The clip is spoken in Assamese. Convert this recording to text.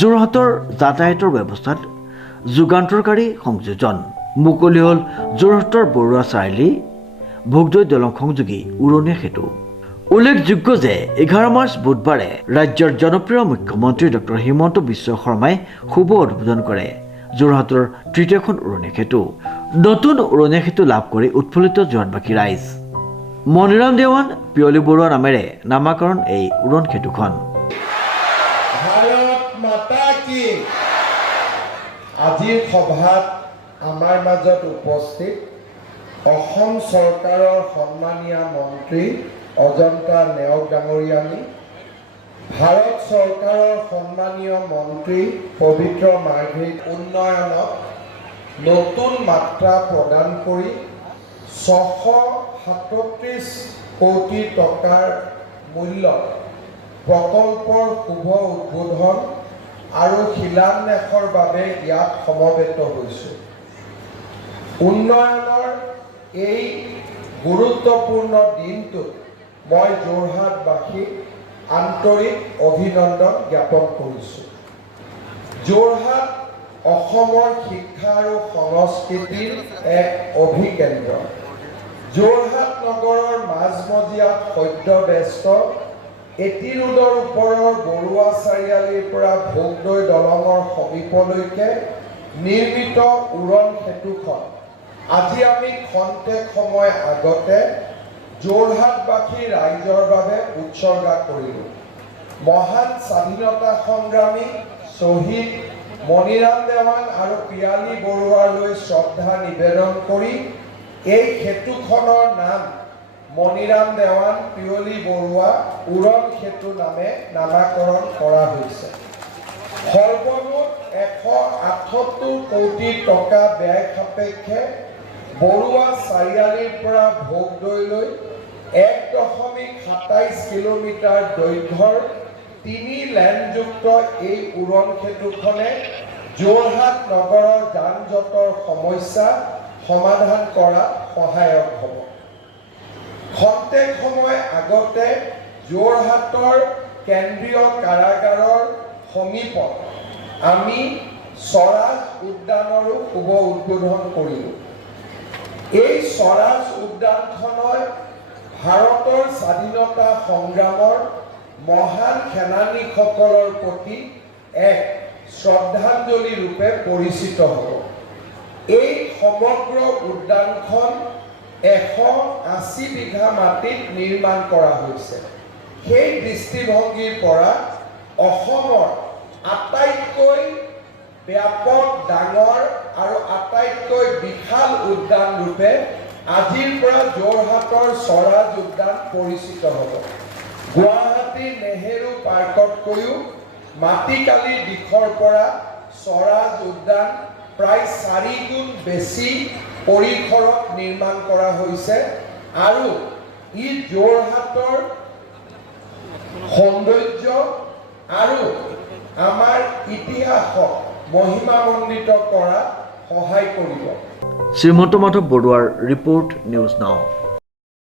যোৰহাটৰ যাতায়াতৰ ব্যৱস্থাত যুগান্তৰকাৰী সংযোজন মুকলি হ'ল যোৰহাটৰ বৰুৱা চাৰিআলি ভোগদৈ দলং সংযোগী উৰণীয়া সেতু। উল্লেখযোগ্য যে 11 মাৰ্চ বুধবাৰে ৰাজ্যৰ জনপ্ৰিয় মুখ্যমন্ত্ৰী ডক্টৰ হিমন্ত বিশ্ব শৰ্মাই শুভ উদ্বোধন কৰে যোৰহাটৰ তৃতীয়খন উৰণীয়া সেতু। নতুন উৰণীয়া সেতু লাভ কৰি উৎফুল্লিত যোৰহাটবাসী ৰাইজ। মণিৰাম দেৱান পিয়লি বৰুৱা নামেৰে নামাকৰণ এই উৰণ সেতুখন। আজিৰ সভাত আমাৰ মাজত উপস্থিত অসম চৰকাৰৰ সন্মানীয় মন্ত্ৰী অজন্তা নেওগ ডাঙৰীয়ানী, ভাৰত চৰকাৰৰ সন্মানীয় মন্ত্ৰী পবিত্ৰ মাৰ্ঘেৰিট উন্নয়নক নতুন মাত্ৰা প্ৰদান কৰি 637 কোটি টকাৰ মূল্যৰ প্ৰকল্পৰ শুভ উদ্বোধন আৰু শিলান্যাসৰ বাবে ইয়াত সমবেত হৈছোঁ। উন্নয়নৰ এই গুৰুত্বপূৰ্ণ দিনটোত মই যোৰহাটবাসীক আন্তৰিক অভিনন্দন জ্ঞাপন কৰিছোঁ। যোৰহাট অসমৰ শিক্ষা আৰু সংস্কৃতিৰ এক অভিকেন্দ্ৰ। যোৰহাট নগৰৰ মাজমজিয়াত সদ্যব্যস্ত এটি ৰোডৰ ওপৰৰ বৰুৱা চাৰিআলিৰ পৰা ভোগদৈ দলঙৰ সমীপলৈকে নিৰ্মিত উৰণ সেতুখন আজি আমি খন্তেক সময় আগতে যোৰহাটবাসী ৰাইজৰ বাবে উৎসৰ্গা কৰিলোঁ। মহান স্বাধীনতা সংগ্ৰামী শ্বহীদ মণিৰাম দেৱান আৰু পিয়ালী বৰুৱালৈ শ্ৰদ্ধা নিবেদন কৰি এই সেতুখনৰ নাম মণিৰাম দেৱান পিয়লি বৰুৱা উৰণ সেতু নামে নামাকৰণ কৰা হৈছে। সৰ্বমুঠ 178 কোটি টকা ব্যয় সাপেক্ষে বৰুৱা চাৰিআলিৰ পৰা ভোগদৈলৈ 1.27 কিলোমিটাৰ দৈৰ্ঘ্যৰ 3 লেনযুক্ত এই উৰণ সেতুখনে যোৰহাট নগৰৰ যান জঁটৰ সমস্যা সমাধান কৰাত সহায়ক হ'ব। খন্তেক সময় আগতে যোৰহাটৰ কেন্দ্ৰীয় কাৰাগাৰৰ সমীপত আমি স্বৰাজ উদ্যানৰো শুভ উদ্বোধন কৰিলোঁ। এই স্বৰাজ উদ্যানখনৰ ভাৰতৰ স্বাধীনতা সংগ্ৰামৰ মহান সেনানীসকলৰ প্ৰতি এক শ্ৰদ্ধাঞ্জলি ৰূপে পৰিচিত হ'ব। এই সমগ্ৰ উদ্যানখন 180 বিঘা মাটিত নিৰ্মাণ কৰা হৈছে। সেই দৃষ্টিভংগীৰ পৰা অসমৰ আটাইতকৈ ব্যাপক ডাঙৰ আৰু আটাইতকৈ বিশাল উদ্যান ৰূপে আজিৰ পৰা যোৰহাটৰ স্বৰাজ উদ্যান পৰিচিত হ'ব। গুৱাহাটী নেহেৰু পাৰ্কতকৈও মাটিকালিৰ দিশৰ পৰা স্বৰাজ উদ্যান প্ৰায় 4 গুণ বেছি পৰিসৰত নিৰ্মাণ কৰা হৈছে আৰু ই যোৰহাটৰ সৌন্দৰ্য আৰু আমাৰ ইতিহাসক মহিমামণ্ডিত কৰাত সহায় কৰিব। শ্ৰীমন্ত মাধৱ বৰুৱাৰ ৰিপৰ্ট, নিউজ নাও।